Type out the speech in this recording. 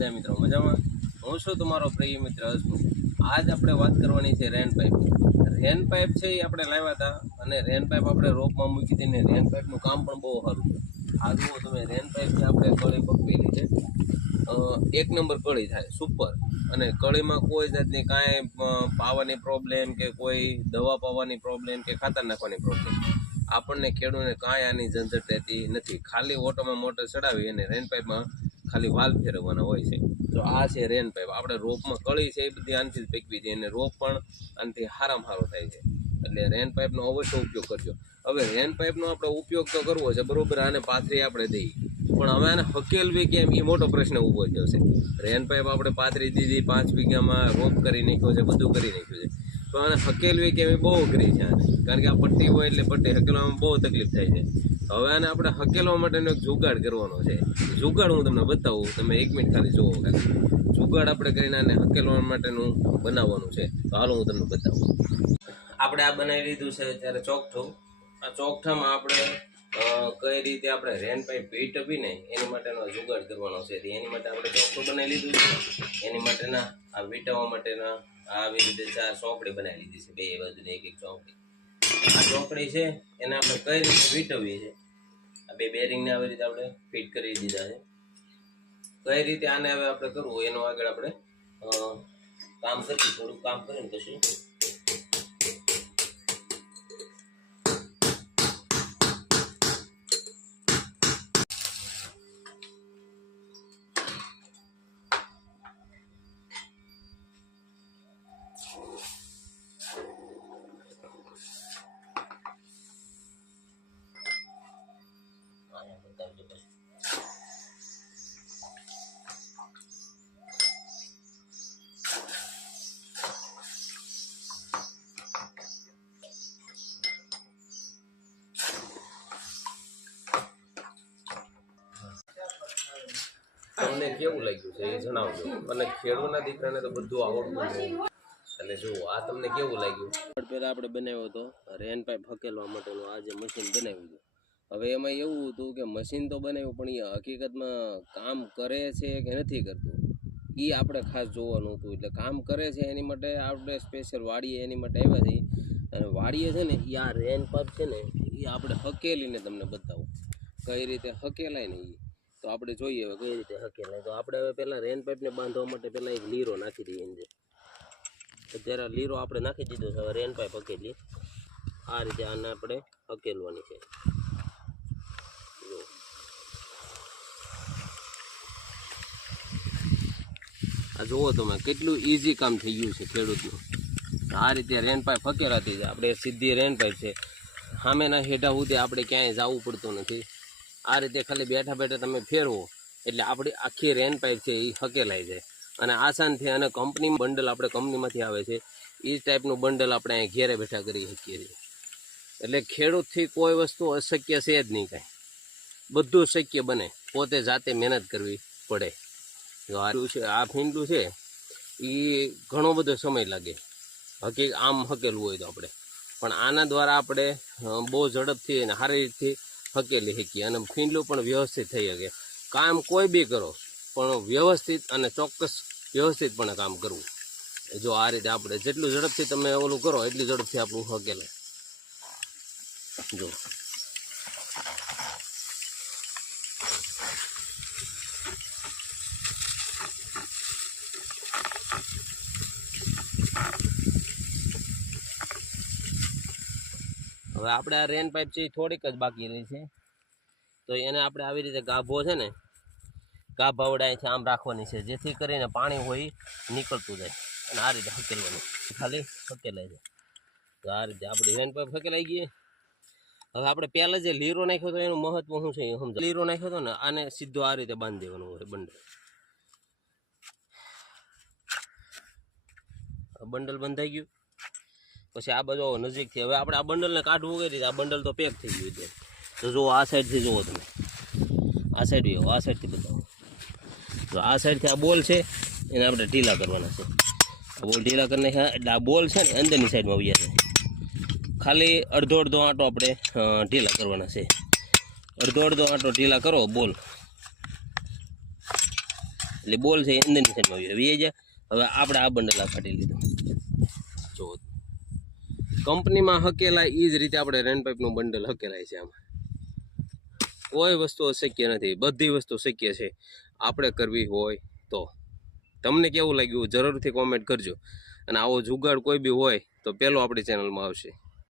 બધા મિત્રો મજામાં? હું છું તમારો પ્રિય મિત્ર હસમુખ। આજ આપણે વાત કરવાની છે રેન પાઇપ। રેન પાઇપ છે એ આપણે લાવ્યા હતા અને રેન પાઇપ આપણે રોપમાં મૂકી હતી ને રેન પાઇપનું કામ પણ બહુ સારું છે। આ જુઓ તમે, રેન પાઇપથી આપણે કળી પકવેલી છે, 1 નંબર કળી થાય સુપર। અને કળીમાં કોઈ જાતની કાંઈ પાવાની પ્રોબ્લેમ કે કોઈ દવા પાવાની પ્રોબ્લેમ કે ખાતર નાખવાની પ્રોબ્લેમ આપણને ખેડૂતને કાંઈ આની ઝંઝટ રહેતી નથી। ખાલી ઓટોમાં મોટર ચડાવી અને રેન પાઇપમાં ખાલી વાલ ફેરવવાના હોય છે। તો આ છે રેન પાઇપ। આપણે રોપમાં કળી છે એ બધી આનાથી જ પકવી છે અને રોપ પણ આનાથી સારામાં સારો થાય છે। એટલે રેન પાઇપનો અવશ્ય ઉપયોગ કરજો। હવે રેન પાઇપનો આપણે ઉપયોગ તો કરવો છે બરોબર, આને પાથરી આપણે દઈએ, પણ હવે આને હકેલવી કેમ એ મોટો પ્રશ્ન ઊભો થયો છે। રેન પાઇપ આપણે પાથરી દીધી, 5 વીઘામાં રોપ કરી નાખ્યો છે, બધું કરી નાખ્યું છે, તો આને હકેલવી કેમ એ બહુ અઘરી છે આને, કારણ કે આ પટ્ટી હોય એટલે પટ્ટી હકેલવામાં બહુ તકલીફ થાય છે। હવે આને આપણે હકેલવા માટેનો એક જુગાડ કરવાનો છે। જુગાડ હું તમને બતાવું, તમે 1 મિનિટ ખાલી જોવો ખાલી। જુગાડ આપણે કરીને આને હકેલવા માટેનું બનાવવાનું છે, તો હાલો હું તમને બતાવું। આપણે આ બનાવી લીધું છે ત્યારે ચોકઠું। આ ચોકઠામાં આપણે કઈ રીતે આપણે રેન પાઇપ વેઇટ આપીને એની માટેનો જુગાડ કરવાનો છે। એની માટે આપણે ચોકઠું બનાવી લીધું છે, એની માટેના આ વીંટવવા માટેના આવી રીતે 4 ચોકડી બનાવી લીધી છે, 2 બાજુની 1-1 ચોકડી। આ ચોકડી છે એને આપણે કઈ રીતે વીંટવીએ છે, આ 2 બેરિંગને આવી રીતે આપણે ફિટ કરી દીધા છે। કઈ રીતે આને હવે આપણે કરવું એનું આગળ આપણે કામ કરીશું, થોડું કામ કરીને પછી તમને કેવું લાગ્યું છે એ જણાવજો। અને ખેડૂતના દીકરાને તો બધું આવડતું હોય, એટલે જો આ તમને કેવું લાગ્યું? પહેલાં આપણે બનાવ્યો હતો રેન પાઇપ હકેલવા માટેનું આ જે મશીન બનાવ્યું હતું। હવે એમાં એવું હતું કે મશીન તો બનાવ્યું પણ એ હકીકતમાં કામ કરે છે કે નથી કરતું એ આપણે ખાસ જોવાનું હતું। એટલે કામ કરે છે એની માટે આપણે સ્પેશિયલ વાડીએ એની માટે આવ્યા છીએ, અને વાડીએ છે ને એ આ રેન પાઇપ છે ને એ આપણે હકેલીને તમને બતાવું કઈ રીતે હકેલાય ને એ તો આપણે જોઈએ હવે કઈ રીતે હકેલાય। તો આપણે હવે પહેલાં રેન પાઇપને બાંધવા માટે પહેલાં એક લીરો નાખી દઈએ અંદર। અત્યારે લીરો આપણે નાખી દીધો છે, હવે રેન પાઇપ હકેલી આ રીતે આને આપણે હકેલવાની છે। આ જુઓ તમે કેટલું ઇઝી કામ થઈ ગયું છે ખેડૂતનું। આ રીતે રેન પાઇપ હકેલાતી છે, આપણે સીધી રેન પાઇપ છે, સામેના હેઠા સુધી આપણે ક્યાંય જવું પડતું નથી। આ રીતે ખાલી બેઠા બેઠા તમે ફેરવો એટલે આપણી આખી રેન પાઇપ છે એ હકેલાઈ જાય અને આસાનથી। અને કંપની બંડલ આપણે કંપનીમાંથી આવે છે એ ટાઈપનું બંડલ આપણે અહીં ઘેરે બેઠા કરી શકીએ છીએ। એટલે ખેડૂતથી કોઈ વસ્તુ અશક્ય છે જ નહીં, કાંઈ બધું શક્ય બને, પોતે જાતે મહેનત કરવી પડે। જો આ ફીંડલું છે એ ઘણો બધો સમય લાગે આમ હકેલવું હોય તો આપણે, પણ આના દ્વારા આપણે બહુ ઝડપથી અને સારી રીતથી હકેલી શકીએ અને ફીંડલું પણ વ્યવસ્થિત થઈ શકે। કામ કોઈ બી કરો પણ વ્યવસ્થિત અને ચોક્કસ વ્યવસ્થિતપણે કામ કરવું। જો આ રીતે આપણે જેટલું ઝડપથી તમે ઓલું કરો એટલી ઝડપથી આપણું હકેલે। જો હવે આપણે આ રેન પાઇપ છે એ થોડીક જ બાકી રહી છે, તો એને આપણે આવી રીતે ગાભો છે ને ગાભા વડાયથી આમ રાખવાની છે, જેથી કરીને પાણી હોય નીકળતું જાય અને આ રીતે હકેલવાનું, ખાલી હકેલાય છે। તો આ રીતે આપણી રેન પાઇપ હકેલાઈ ગઈ। હવે આપણે પહેલાં જે લીરો નાખ્યો હતો એનું મહત્વ શું છે એ સમજો। લીરો નાખ્યો હતો ને આને સીધો આ રીતે બાંધી દેવાનું હોય બંડલ બંધાઈ ગયું। પછી આ બાજુ નજીકથી હવે આપણે આ બંડલને કાઢવું કઈ રીતે, આ બંડલ તો પેક થઈ ગયું છે। તો જુઓ આ સાઈડથી જુઓ તમે, આ સાઈડ આ સાઈડથી બતાવો। તો આ સાઈડથી આ બોલ છે એને આપણે ઢીલા કરવાના છે। આ બોલ ઢીલા કરી નાખ્યા એટલે આ બોલ છે ને અંદરની સાઈડમાં આવી જાય, ખાલી અડધો આંટો આપણે ઢીલા કરવાના છે। અડધો આંટો ઢીલા કરો બોલ, એટલે બોલ છે એ અંદરની સાઈડમાં વી જાય. હવે આપણે આ બંડલ આ કાઢી લીધું. જો કંપનીમાં હકેલા એ જ રીતે આપણે રેન પાઇપનું બંડલ હકેલાય છે. આમાં કોઈ વસ્તુ શક્ય નથી, બધી વસ્તુ શક્ય છે આપણે કરવી હોય તો. તમને કેવું લાગ્યું જરૂરથી કોમેન્ટ કરજો, અને આવો જુગાડ કોઈ બી હોય તો પહેલો આપણી ચેનલમાં આવશે.